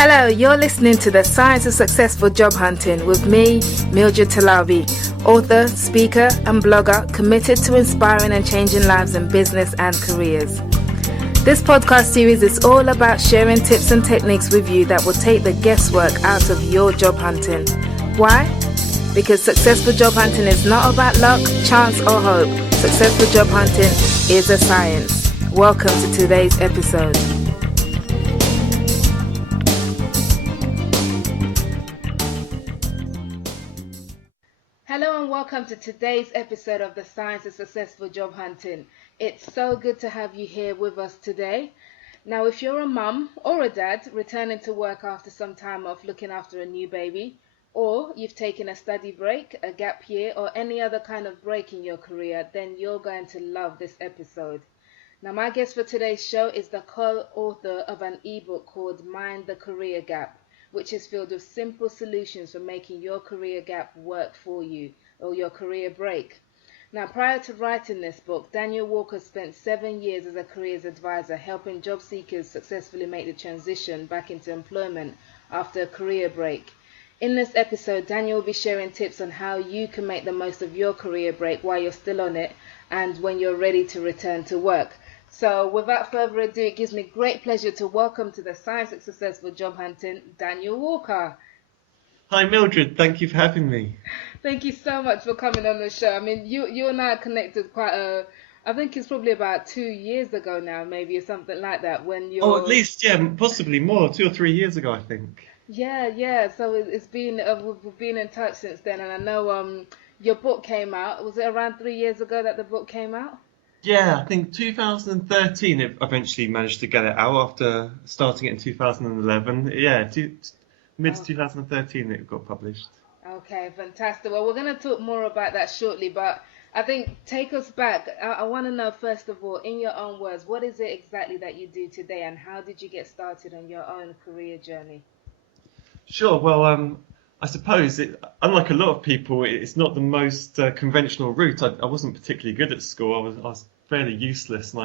Hello, you're listening to The Science of Successful Job Hunting with me, Mildred Talabi, author, speaker and blogger committed to inspiring and changing lives in business and careers. This podcast series is all about sharing tips and techniques with you that will take the guesswork out of your job hunting. Why? Because successful job hunting is not about luck, chance or hope. Successful job hunting is a science. Welcome to today's episode. Hello and welcome to today's episode of The Science of Successful Job Hunting. It's so good to have you here with us today. Now, if you're a mum or a dad returning to work after some time off looking after a new baby, or you've taken a study break, a gap year, or any other kind of break in your career, then you're going to love this episode. Now, my guest for today's show is the co-author of an ebook called Mind the Career Gap, which is filled with simple solutions for making your career gap work for you, or your career break. Now, prior to writing this book, Daniel Walker spent 7 years as a careers advisor, helping job seekers successfully make the transition back into employment after a career break. In this episode, Daniel will be sharing tips on how you can make the most of your career break while you're still on it and when you're ready to return to work. So without further ado, it gives me great pleasure to welcome to the Science of Successful Job Hunting, Daniel Walker. Hi Mildred, thank you for having me. Thank you so much for coming on the show. I mean, you and I are connected I think it's probably about 2 years ago now, maybe, or something like that, when you're... Oh, at least, yeah, possibly more, 2 or 3 years ago, I think. Yeah. So it's been, we've been in touch since then, and I know your book came out. Was it around 3 years ago that the book came out? Yeah, I think 2013 it eventually managed to get it out after starting it in 2011. Yeah, mid-2013 it got published. Okay, fantastic. Well, we're going to talk more about that shortly, but I think take us back. I want to know, first of all, in your own words, what is it exactly that you do today, and how did you get started on your own career journey? Sure, well, I suppose, unlike a lot of people, it's not the most conventional route. I wasn't particularly good at school. I was fairly useless, and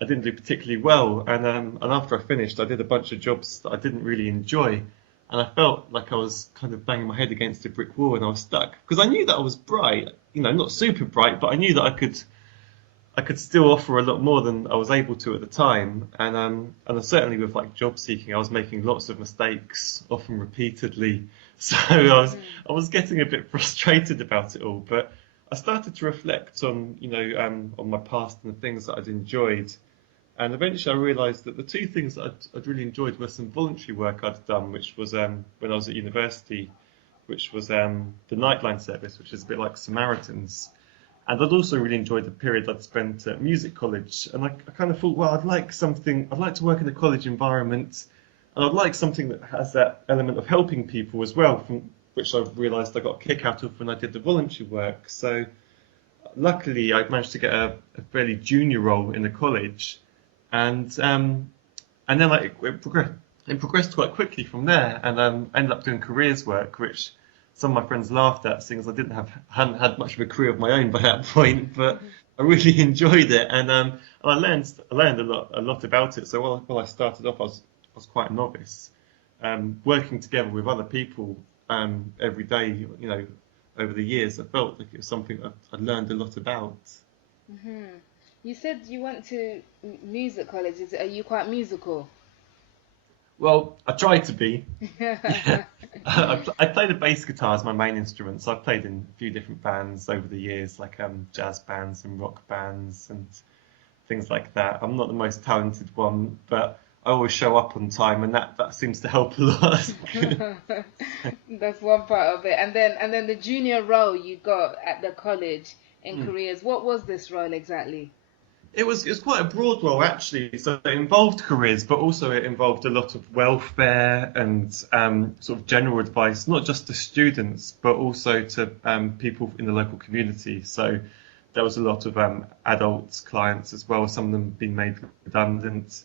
I didn't do particularly well. And after I finished, I did a bunch of jobs that I didn't really enjoy. And I felt like I was kind of banging my head against a brick wall and I was stuck. Because I knew that I was bright, not super bright, but I knew that I could still offer a lot more than I was able to at the time. And certainly with like job seeking, I was making lots of mistakes, often repeatedly. So I was getting a bit frustrated about it all. But I started to reflect on, on my past and the things that I'd enjoyed. And eventually I realised that the two things that I'd really enjoyed were some voluntary work I'd done, which was when I was at university, which was the Nightline service, which is a bit like Samaritans. And I'd also really enjoyed the period I'd spent at music college. And I kind of thought, well, I'd like to work in a college environment, and I'd like something that has that element of helping people as well, from which I realised I got a kick out of when I did the voluntary work. So luckily I managed to get a fairly junior role in the college. And then it progressed quite quickly from there, and ended up doing careers work, which some of my friends laughed at, seeing as I hadn't had much of a career of my own by that point. But I really enjoyed it, and I learned a lot about it. So while I started off, I was quite a novice, working together with other people every day. Over the years, I felt like it was something I learned a lot about. Mm-hmm. You said you went to music college. Are you quite musical? Well, I tried to be. Yeah. I played the bass guitar as my main instrument, so I've played in a few different bands over the years, like jazz bands and rock bands and things like that. I'm not the most talented one, but I always show up on time, and that seems to help a lot. That's one part of it. And then the junior role you got at the college in careers. What was this role exactly? It was quite a broad role, actually. So it involved careers, but also it involved a lot of welfare and sort of general advice, not just to students, but also to people in the local community. So there was a lot of adult clients as well, some of them being made redundant.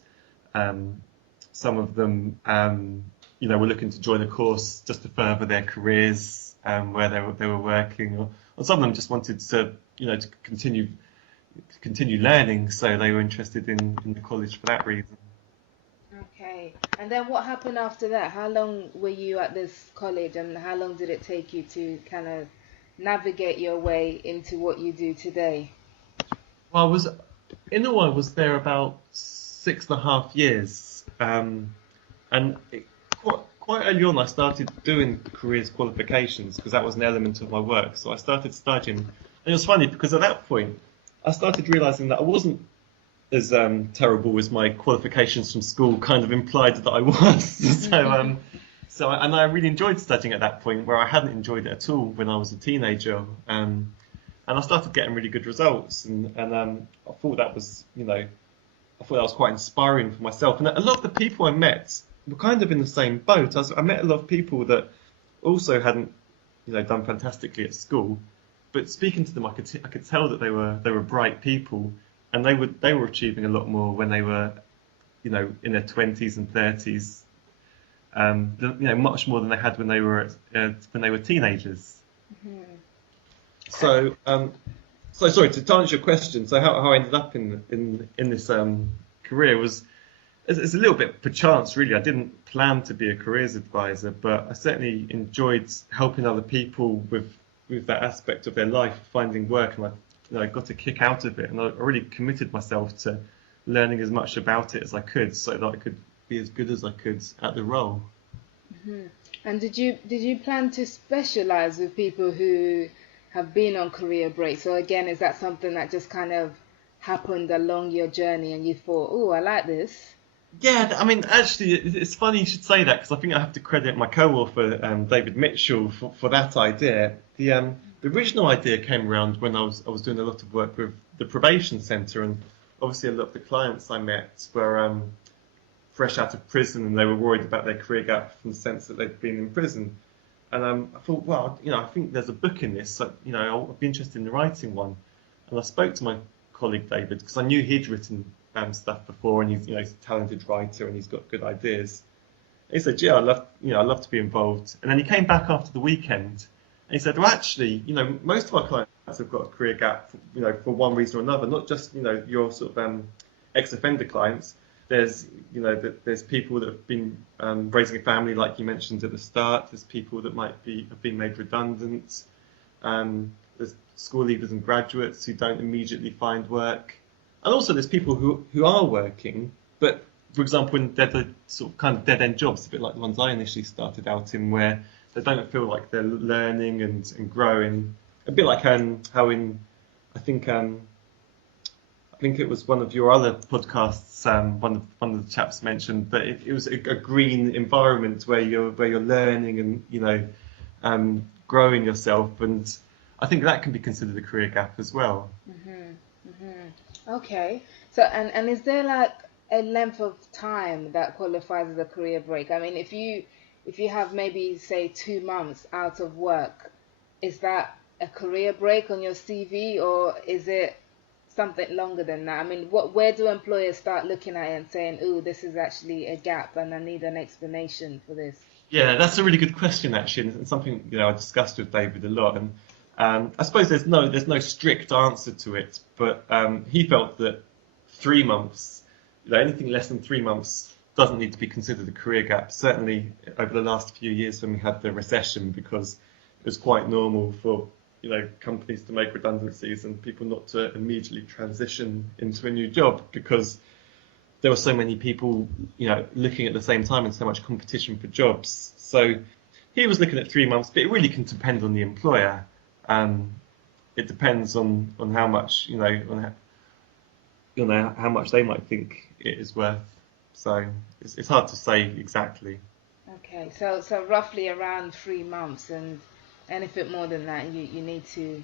Some of them, were looking to join a course just to further their careers where they were working, or some of them just wanted to, to continue learning, so they were interested in the college for that reason. Okay. And then what happened after that? How long were you at this college, and how long did it take you to kind of navigate your way into what you do today? Well, I was there about 6.5 years, and quite early on, I started doing careers qualifications because that was an element of my work. So I started studying, and it was funny because at that point, I started realizing that I wasn't as terrible as my qualifications from school kind of implied that I was. And I really enjoyed studying at that point, where I hadn't enjoyed it at all when I was a teenager. And I started getting really good results, and I thought that was, I thought that was quite inspiring for myself. And a lot of the people I met were kind of in the same boat. I met a lot of people that also hadn't, done fantastically at school, but speaking to them, I could tell that they were bright people, and they were achieving a lot more when they were, in their 20s and 30s, much more than they had when they were teenagers. Mhm. So, so sorry to answer your question. So how I ended up in this career was it's a little bit per chance, really. I didn't plan to be a careers advisor, but I certainly enjoyed helping other people with that aspect of their life, finding work, and I got a kick out of it, and I really committed myself to learning as much about it as I could, so that I could be as good as I could at the role. Mhm. And did you plan to specialize with people who have been on career breaks? So again, is that something that just kind of happened along your journey and you thought, oh, I like this? Yeah, I mean, actually, it's funny you should say that because I think I have to credit my co-author, David Mitchell, for that idea. The original idea came around when I was doing a lot of work with the probation centre, and obviously a lot of the clients I met were fresh out of prison, and they were worried about their career gap from the sense that they'd been in prison. And I thought, well, I think there's a book in this, so, I'd be interested in writing one. And I spoke to my colleague David because I knew he'd written stuff before, and he's a talented writer and he's got good ideas. And he said, yeah, I'd love to be involved. And then he came back after the weekend and he said, well, actually, most of our clients have got a career gap, for one reason or another, not just, your sort of ex-offender clients. There's people that have been raising a family, like you mentioned at the start. There's people that have been made redundant. There's school leavers and graduates who don't immediately find work, and also there's people who are working, but for example, they're the sort of kind of dead end jobs, a bit like the ones I initially started out in, where they don't feel like they're learning and growing. A bit like how in I think I think it was one of your other podcasts. One of the chaps mentioned that it was a green environment where you're learning and growing yourself, and I think that can be considered a career gap as well. Mhm. Mhm. Okay. So and is there like a length of time that qualifies as a career break? I mean, if you have maybe say 2 months out of work, is that a career break on your CV, or is it something longer than that? I mean, where do employers start looking at it and saying, "Oh, this is actually a gap and I need an explanation for this"? Yeah, that's a really good question actually, and something I discussed with David a lot. And I suppose there's no strict answer to it, but he felt that 3 months, anything less than 3 months doesn't need to be considered a career gap. Certainly over the last few years when we had the recession, because it was quite normal for companies to make redundancies and people not to immediately transition into a new job because there were so many people, looking at the same time and so much competition for jobs. So he was looking at 3 months, but it really can depend on the employer. Um, it depends on how much, how much they might think it is worth. So it's hard to say exactly. Okay, so roughly around 3 months, and anything more than that, you need to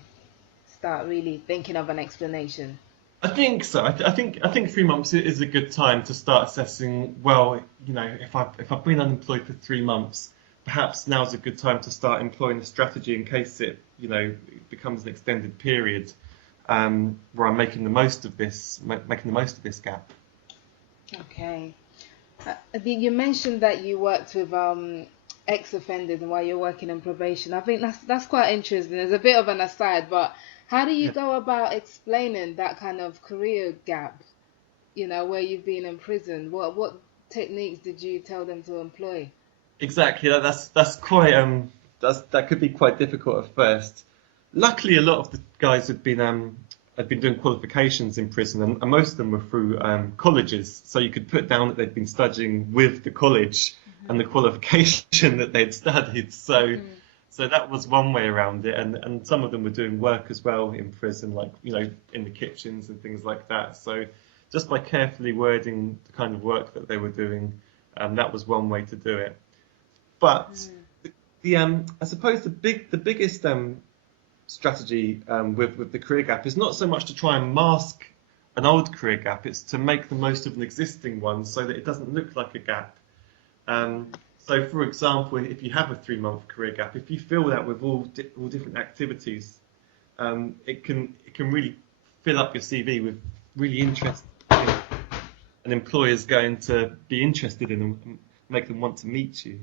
start really thinking of an explanation. I think so. I think 3 months is a good time to start assessing. Well, if I've been unemployed for 3 months, perhaps now's a good time to start employing a strategy in case it becomes an extended period, where I'm making the most of this gap. Okay. You mentioned that you worked with ex-offenders and while you're working in probation. I think that's quite interesting. It's a bit of an aside, but how do you Yeah. go about explaining that kind of career gap? Where you've been in prison. What techniques did you tell them to employ? Exactly. That's quite that could be quite difficult at first. Luckily, a lot of the guys had been doing qualifications in prison, and most of them were through colleges. So you could put down that they'd been studying with the college and the qualification that they'd studied. So that was one way around it, and some of them were doing work as well in prison, like in the kitchens and things like that. So just by carefully wording the kind of work that they were doing, that was one way to do it. But I suppose the biggest strategy with the career gap is not so much to try and mask an old career gap; it's to make the most of an existing one so that it doesn't look like a gap. So, for example, if you have a 3-month career gap, if you fill that with all different activities, it can really fill up your CV with really interesting, and employers going to be interested in them and make them want to meet you.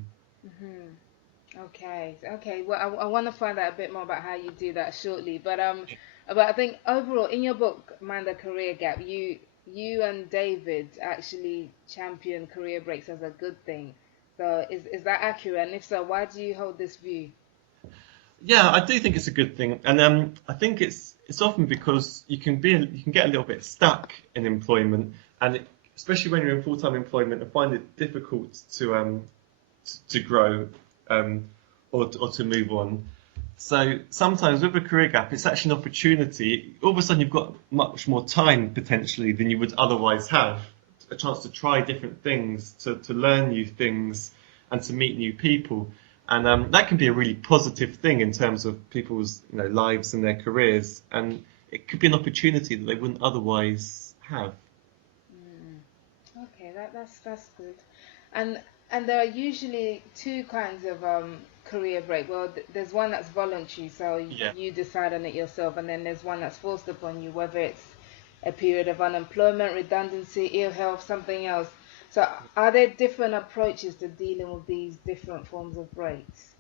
Okay, okay. Well, I want to find out a bit more about how you do that shortly. But I think overall, in your book, Mind the Career Gap, you and David actually champion career breaks as a good thing. So is that accurate? And if so, why do you hold this view? Yeah, I do think it's a good thing, and I think it's often because you can get a little bit stuck in employment, and especially when you're in full-time employment, and find it difficult to grow or to move on. So sometimes with a career gap, it's actually an opportunity. All of a sudden, you've got much more time potentially than you would otherwise have. A chance to try different things, to learn new things, and to meet new people. And that can be a really positive thing in terms of people's lives and their careers. And it could be an opportunity that they wouldn't otherwise have. Okay, that's good. And there are usually two kinds of career break. Well, there's one that's voluntary, so Yeah. you decide on it yourself, and then there's one that's forced upon you, whether it's a period of unemployment, redundancy, ill health, something else. So are there different approaches to dealing with these different forms of breaks?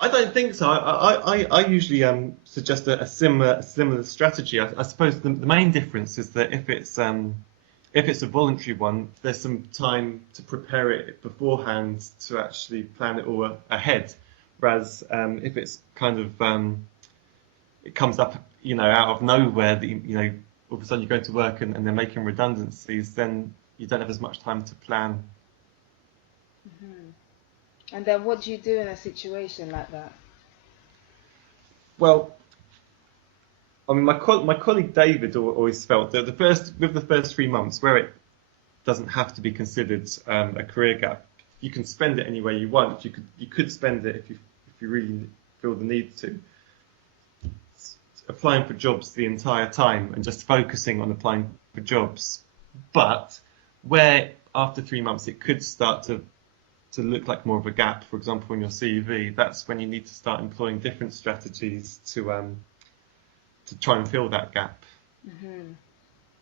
I don't think so. I usually suggest a similar strategy. I suppose the main difference is that if it's a voluntary one, there's some time to prepare it beforehand to actually plan it all ahead. Whereas if it's kind of it comes up out of nowhere that all of a sudden you're going to work and they're making redundancies, then you don't have as much time to plan. And then what do you do in a situation like that? Well, I mean, my colleague David always felt that the first 3 months, where it doesn't have to be considered a career gap, you can spend it any way you want. You could spend it if you really feel the need to, applying for jobs the entire time and just focusing on applying for jobs. But where after 3 months it could start to look like more of a gap, for example, in your CV, that's when you need to start employing different strategies to try and fill that gap.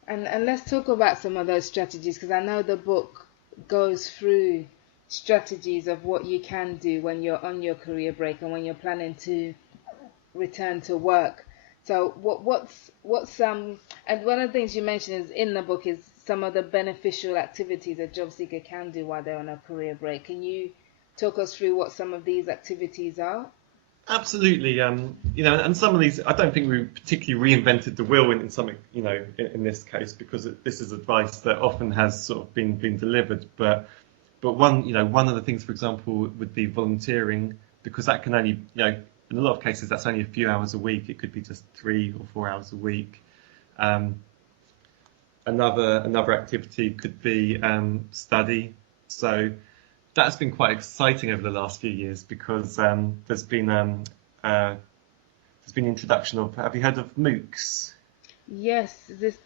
And let's talk about some of those strategies, because I know the book goes through strategies of what you can do when you're on your career break and when you're planning to return to work. So what's and one of the things you mentioned is in the book is some of the beneficial activities a job seeker can do while they're on a career break. Can you talk us through what some of these activities are? Absolutely, and some of these, I don't think we particularly reinvented the wheel in some, in this case, because this is advice that often has sort of been delivered. But one of the things, for example, would be volunteering, because that can only, in a lot of cases, that's only a few hours a week. It could be just 3 or 4 hours a week. Another activity could be study. So that's been quite exciting over the last few years because there's been introduction of. Have you heard of MOOCs? Yes,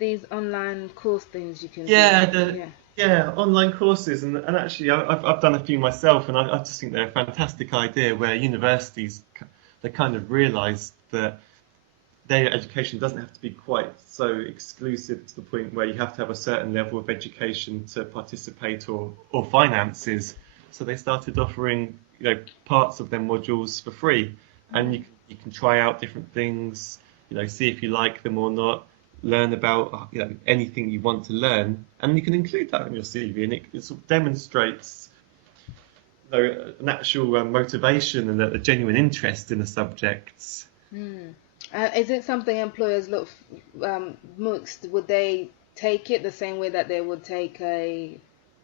these online course things you can do. Yeah, online courses, and actually I've done a few myself, and I just think they're a fantastic idea where universities they kind of realise that their education doesn't have to be quite so exclusive to the point where you have to have a certain level of education to participate or finances. So they started offering parts of their modules for free, and you can try out different things, see if you like them or not. learn about anything you want to learn, and you can include that in your CV, and it sort of demonstrates an actual motivation and a genuine interest in the subjects. Hmm. Is it something employers look MOOCs, would they take it the same way that they would take a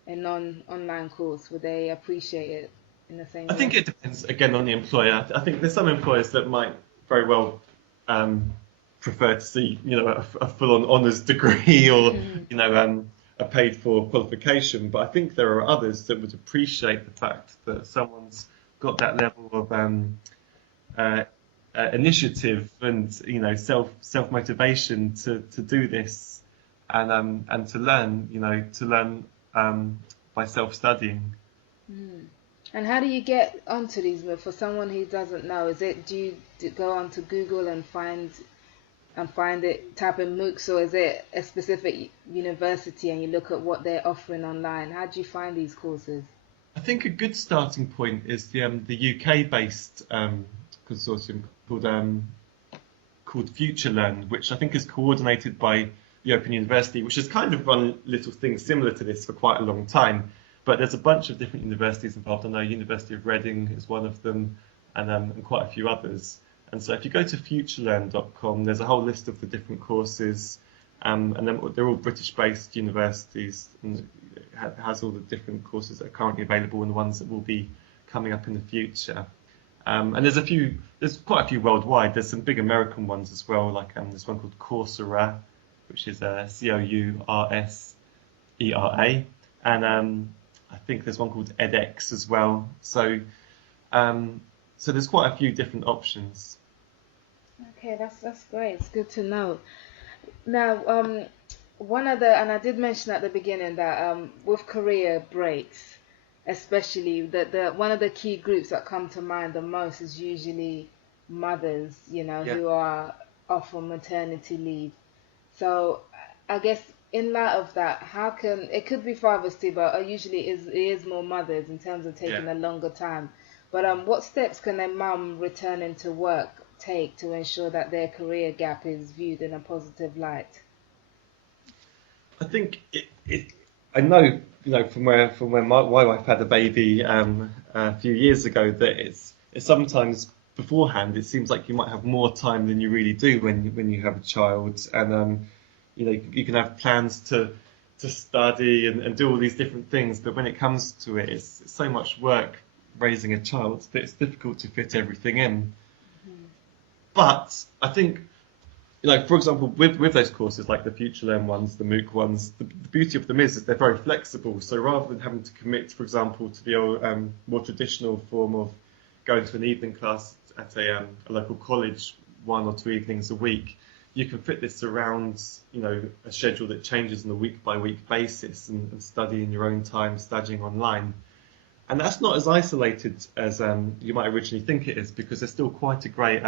non-online course? Would they appreciate it in the same I think way? it depends again on the employer. I think there's some employers that might very well prefer to see a full-on honours degree or a paid-for qualification. But I think there are others that would appreciate the fact that someone's got that level of uh, initiative and self motivation to do this and to learn by self studying. Hmm. And how do you get onto these MOOCs for someone who doesn't know? Do you go onto Google and find it, type in MOOCs, or is it a specific university and you look at what they're offering online? How do you find these courses? I think a good starting point is the UK-based consortium called FutureLearn, which I think is coordinated by the Open University, which has kind of run little things similar to this for quite a long time. But there's a bunch of different universities involved. I know University of Reading is one of them, and quite a few others. And so if you go to futurelearn.com, there's a whole list of the different courses, and then they're all British-based universities, and it has all the different courses that are currently available and the ones that will be coming up in the future. And there's quite a few worldwide. There's some big American ones as well, like there's one called Coursera, which is Coursera, and I think there's one called edX as well. So there's quite a few different options. Okay, that's great. It's good to know. Now, one of the, and I did mention at the beginning that with career breaks, especially the one of the key groups that come to mind the most is usually mothers, Yeah. who are off on maternity leave. So I guess in light of that, how can it could be fathers too, but usually it is more mothers in terms of Yeah. taking a longer time. But what steps can a mum returning to work take to ensure that their career gap is viewed in a positive light? I think I know, from when my wife had a baby a few years ago, that it's sometimes beforehand it seems like you might have more time than you really do when you have a child, and you can have plans to study and do all these different things, but when it comes to it, it's so much work raising a child that it's difficult to fit everything in. But I think, for example, with those courses like the FutureLearn ones, the MOOC ones, the beauty of them is that they're very flexible. So rather than having to commit, for example, to the old, more traditional form of going to an evening class at a local college 1 or 2 evenings a week, you can fit this around, a schedule that changes on a week-by-week basis and study in your own time, studying online. And that's not as isolated as you might originally think it is, because there's still quite a great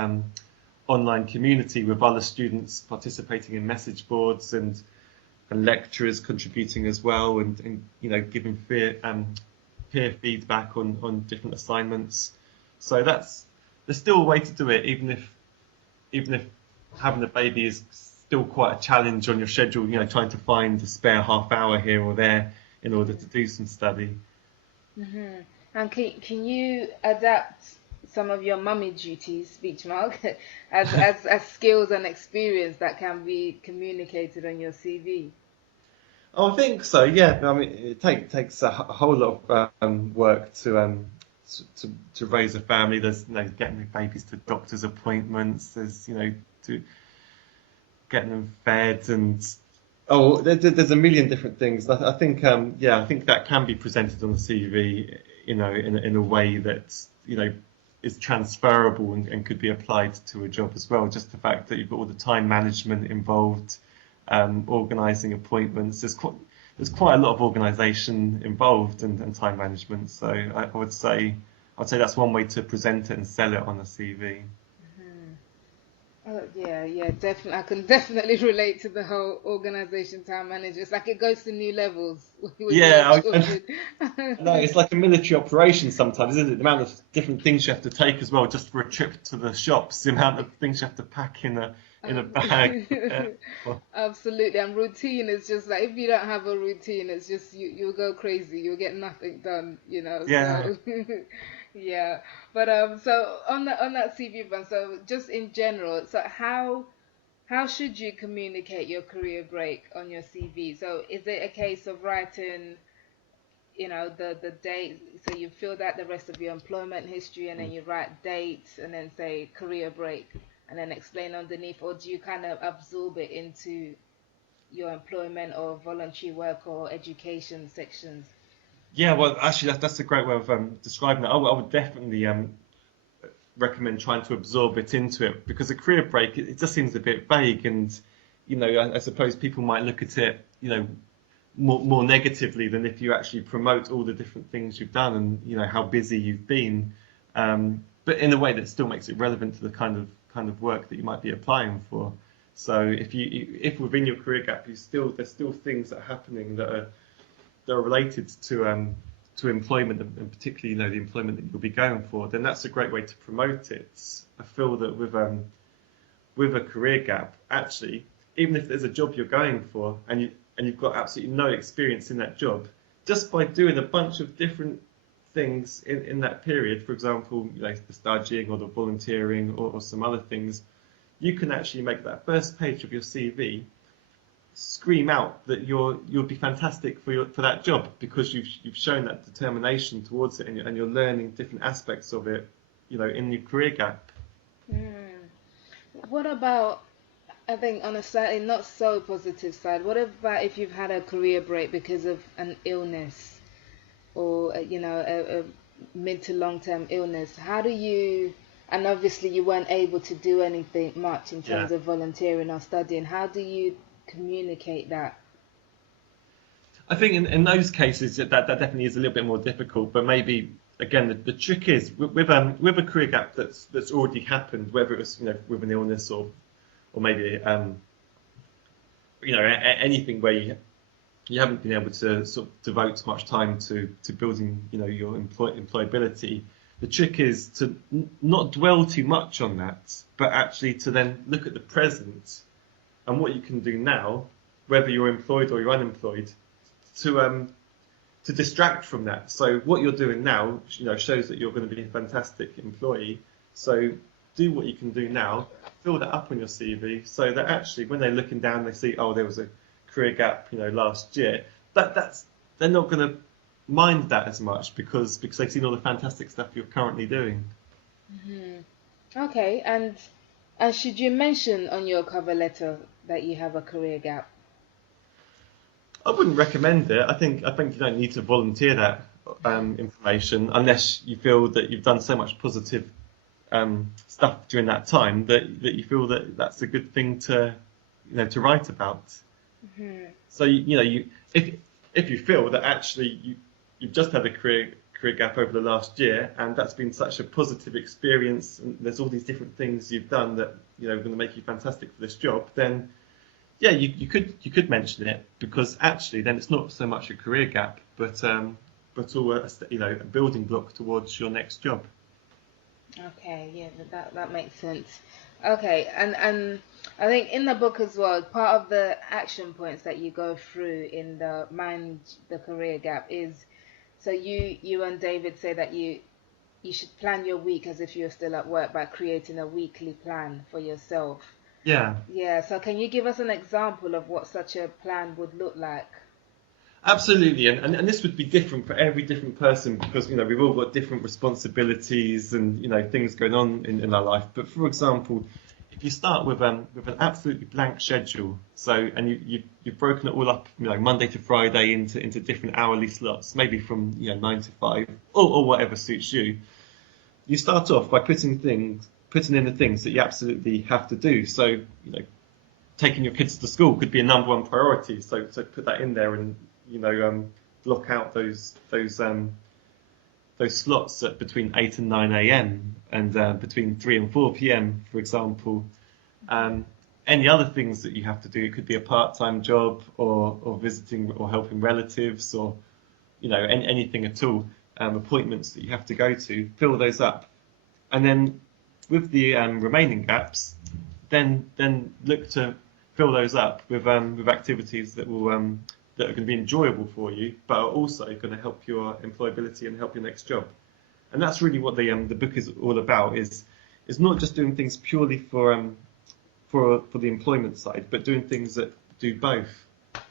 online community with other students participating in message boards and lecturers contributing as well, and giving peer feedback on different assignments. So there's still a way to do it, even if having a baby is still quite a challenge on your schedule. Trying to find a spare half hour here or there in order to do some study. Hmm. And can you adapt some of your mummy duties, speech mark, as skills and experience that can be communicated on your CV? Oh, I think so. Yeah, I mean, it takes a whole lot of work to raise a family. There's getting babies to doctor's appointments. There's to getting them fed, and there's a million different things. I think I think that can be presented on the CV, in a way that is transferable and could be applied to a job as well. Just the fact that you've got all the time management involved, organising appointments. There's quite a lot of organisation involved and time management. So I would say that's one way to present it and sell it on a CV. Yeah, definitely. I can definitely relate to the whole organization time manager. It's like it goes to new levels when you have Yeah, children. no, it's like a military operation sometimes, isn't it? The amount of different things you have to take as well, just for a trip to the shops, the amount of things you have to pack in in a bag. Well, Absolutely, and routine is just like if you don't have a routine, it's just you'll go crazy. You'll get nothing done, you know. yeah. So yeah, but so on that CV one, so just in general, so how should you communicate your career break on your CV? So is it a case of writing, the date, so you fill out the rest of your employment history and then you write dates and then say career break and then explain underneath, or do you kind of absorb it into your employment or voluntary work or education sections? Yeah, well, actually, that's a great way of describing it. I would definitely recommend trying to absorb it into it because a career break, it just seems a bit vague, and I suppose people might look at it, more negatively than if you actually promote all the different things you've done and how busy you've been, but in a way that still makes it relevant to the kind of work that you might be applying for. So if within your career gap there's still things that are happening that are related to employment, and particularly the employment that you'll be going for, then that's a great way to promote it. I feel that with a career gap, actually, even if there's a job you're going for and you've got absolutely no experience in that job, just by doing a bunch of different things in that period, for example, the studying or the volunteering or some other things, you can actually make that first page of your CV scream out that you'll be fantastic for that job because you've shown that determination towards it, and you're learning different aspects of it, in your career gap. Hmm. What about, I think on a slightly not so positive side, what about if you've had a career break because of an illness or a mid to long term illness? How do you, and obviously you weren't able to do anything much in Yeah. terms of volunteering or studying, how do you communicate that? I think in those cases that definitely is a little bit more difficult, but maybe again the trick is with a career gap that's already happened, whether it was with an illness or maybe anything where you haven't been able to sort of devote much time to building your employability. The trick is to not dwell too much on that, but actually to then look at the present and what you can do now, whether you're employed or you're unemployed, to distract from that. So what you're doing now, shows that you're going to be a fantastic employee. So do what you can do now, fill that up on your CV, so that actually when they're looking down, they see, oh, there was a career gap, last year. That's they're not going to mind that as much because they've seen all the fantastic stuff you're currently doing. Hmm. Okay, and should you mention on your cover letter that you have a career gap? I wouldn't recommend it. I think you don't need to volunteer that information unless you feel that you've done so much positive stuff during that time that you feel that that's a good thing to write about. Hmm. So if you feel that actually you've just had a career gap over the last year and that's been such a positive experience and there's all these different things you've done that are going to make you fantastic for this job, then yeah, you could mention it because actually then it's not so much a career gap, but all a building block towards your next job. Okay, yeah, that makes sense. Okay, and I think in the book as well, part of the action points that you go through in the Mind the Career Gap is, so you and David say that you should plan your week as if you're still at work by creating a weekly plan for yourself. Yeah. Yeah, so can you give us an example of what such a plan would look like? Absolutely, and this would be different for every different person because we've all got different responsibilities and things going on in our life. But for example, if you start with an absolutely blank schedule, so and you've broken it all up, Monday to Friday into different hourly slots, maybe from 9 to 5 or whatever suits you. You start off by putting in the things that you absolutely have to do. So taking your kids to school could be a number one priority. So put that in there and block out those slots at between 8 and 9 a.m. and between 3 and 4 p.m. for example. Any other things that you have to do, it could be a part-time job or visiting or helping relatives or anything at all. Appointments that you have to go to, fill those up, and then with the remaining gaps, then look to fill those up with activities that will that are going to be enjoyable for you, but are also going to help your employability and help your next job. And that's really what the book is all about. Is not just doing things purely for the employment side, but doing things that do both.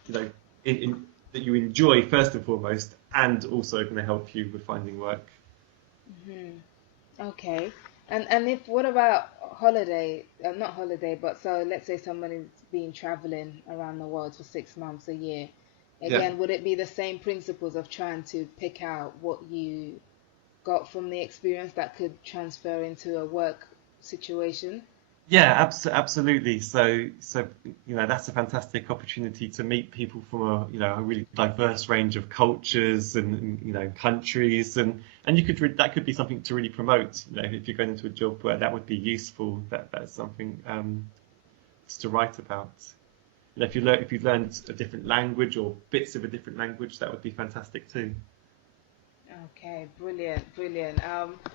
You know, that you enjoy first and foremost, and also going to help you with finding work. Okay. And if what about holiday? Not holiday, but so let's say somebody's been traveling around the world for 6 months, a year. Yeah. Again, would it be the same principles of trying to pick out what you got from the experience that could transfer into a work situation? Yeah, absolutely. So that's a fantastic opportunity to meet people from a really diverse range of cultures and countries, and that could be something to really promote. If you're going into a job where that would be useful, that's something to write about. If you've learned a different language or bits of a different language, that would be fantastic too. Okay, brilliant, brilliant.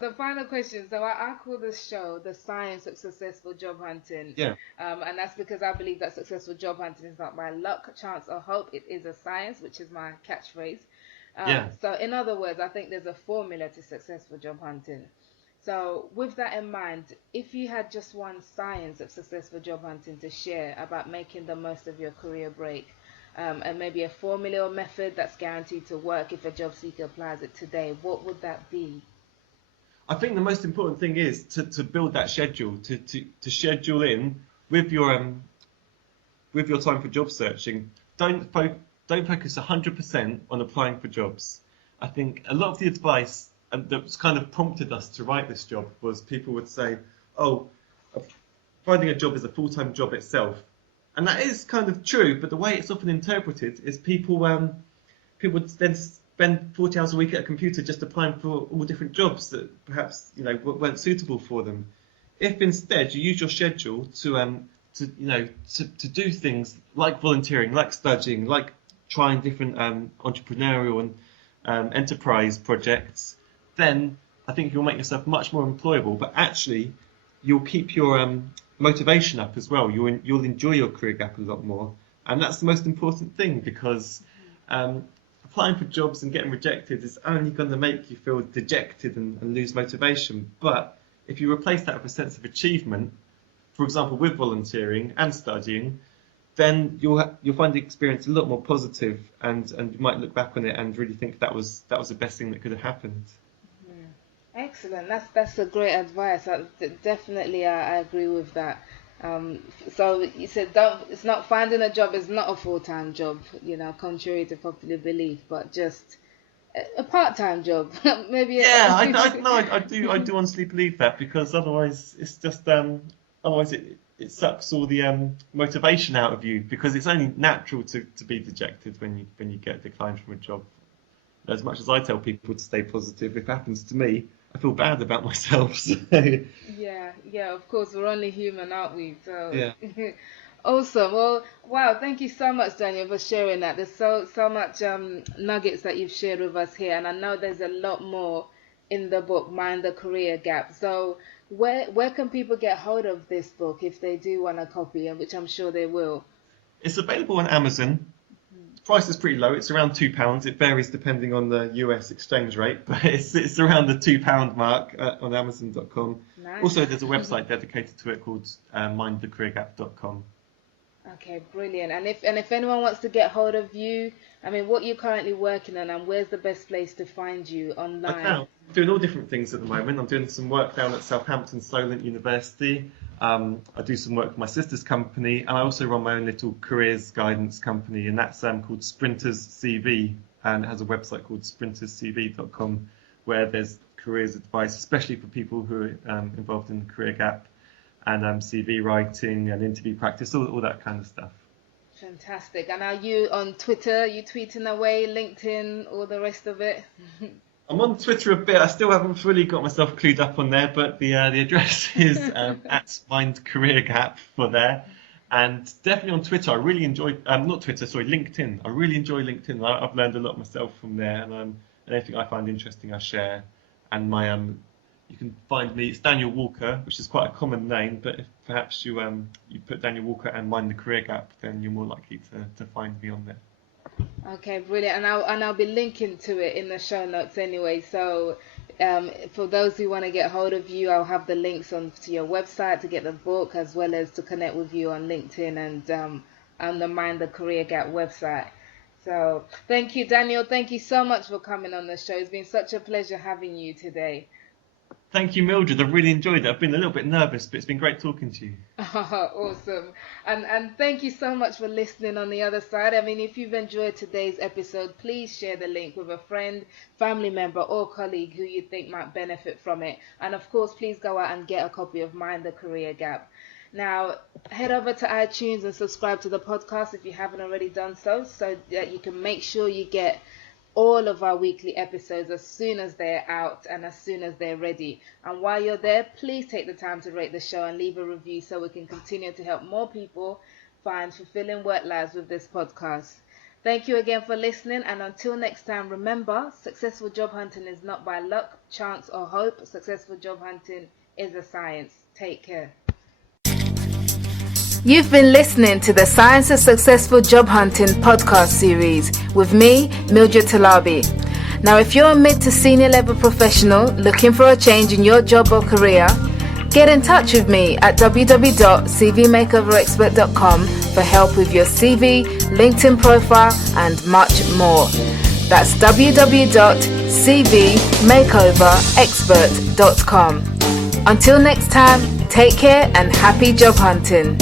The final question. So I call this show the science of successful job hunting. Yeah, And that's because I believe that successful job hunting is not by luck, chance, or hope. It is a science, which is my catchphrase. yeah. So in other words, I think there's a formula to successful job hunting. So with that in mind, if you had just one science of successful job hunting to share about making the most of your career break, and maybe a formula or method that's guaranteed to work if a job seeker applies it today, what would that be? I think the most important thing is to build that schedule, to schedule in with your time for job searching. Don't focus 100% on applying for jobs. I think a lot of the advice that's kind of prompted us to write this job was people would say, "Oh, finding a job is a full-time job itself," and that is kind of true. But the way it's often interpreted is people would then spend 40 hours a week at a computer just applying for all different jobs that perhaps weren't suitable for them. If instead you use your schedule to do things like volunteering, like studying, like trying different entrepreneurial and enterprise projects, then I think you'll make yourself much more employable. But actually, you'll keep your motivation up as well. You'll enjoy your career gap a lot more, and that's the most important thing because applying for jobs and getting rejected is only going to make you feel dejected and lose motivation. But if you replace that with a sense of achievement, for example, with volunteering and studying, then you'll find the experience a lot more positive, and you might look back on it and really think that was the best thing that could have happened. Excellent. That's a great advice. Definitely, I agree with that. So you said don't. It's not finding a job is not a full-time job. Contrary to popular belief, but just a part-time job. Maybe. Yeah, I do honestly believe that because otherwise it's just otherwise it sucks all the motivation out of you because it's only natural to be dejected when you get declined from a job. As much as I tell people to stay positive, if it happens to me, I feel bad about myself. So. Yeah. Of course, we're only human, aren't we? So. Yeah. Awesome. Well, wow. Thank you so much, Daniel, for sharing that. There's so much nuggets that you've shared with us here, and I know there's a lot more in the book, Mind the Career Gap. So, where can people get hold of this book if they do want a copy, and which I'm sure they will? It's available on Amazon. Price is pretty low. It's around £2. It varies depending on the US exchange rate, but it's around the £2 mark on Amazon.com. Nice. Also, there's a website dedicated to it called mindthecareergap.com. Okay, brilliant. And if anyone wants to get hold of you, I mean, what you're currently working on, and where's the best place to find you online? Okay. I'm doing all different things at the moment. I'm doing some work down at Southampton Solent University. I do some work for my sister's company, and I also run my own little careers guidance company, and that's called Sprinters CV, and it has a website called sprinterscv.com, where there's careers advice, especially for people who are involved in the career gap, and CV writing and interview practice, all that kind of stuff. Fantastic. And are you on Twitter? Are you tweeting away, LinkedIn, all the rest of it? I'm on Twitter a bit. I still haven't fully got myself clued up on there, but the address is at Mind Career Gap for there. And definitely on Twitter, I really enjoy, LinkedIn. I really enjoy LinkedIn. I've learned a lot myself from there, and anything I find interesting, I share. And my you can find me. It's Daniel Walker, which is quite a common name, but if perhaps you put Daniel Walker and Mind the Career Gap, then you're more likely to find me on there. Okay, brilliant. And I'll be linking to it in the show notes anyway. So for those who want to get hold of you, I'll have the links to your website to get the book, as well as to connect with you on LinkedIn and on the Mind the Career Gap website. So thank you, Daniel. Thank you so much for coming on the show. It's been such a pleasure having you today. Thank you, Mildred. I've really enjoyed it. I've been a little bit nervous, but it's been great talking to you. Awesome. And thank you so much for listening on the other side. I mean, if you've enjoyed today's episode, please share the link with a friend, family member, or colleague who you think might benefit from it. And of course, please go out and get a copy of Mind the Career Gap. Now, head over to iTunes and subscribe to the podcast if you haven't already done so that you can make sure you get all of our weekly episodes as soon as they're out and as soon as they're ready. And while you're there, please take the time to rate the show and leave a review so we can continue to help more people find fulfilling work lives with this podcast. Thank you again for listening, and until next time, remember, successful job hunting is not by luck, chance, or hope. Successful job hunting is a science. Take care. You've been listening to the Science of Successful Job Hunting podcast series with me, Mildred Talabi. Now, if you're a mid to senior level professional looking for a change in your job or career, get in touch with me at www.cvmakeoverexpert.com for help with your CV, LinkedIn profile, and much more. That's www.cvmakeoverexpert.com. Until next time, take care and happy job hunting.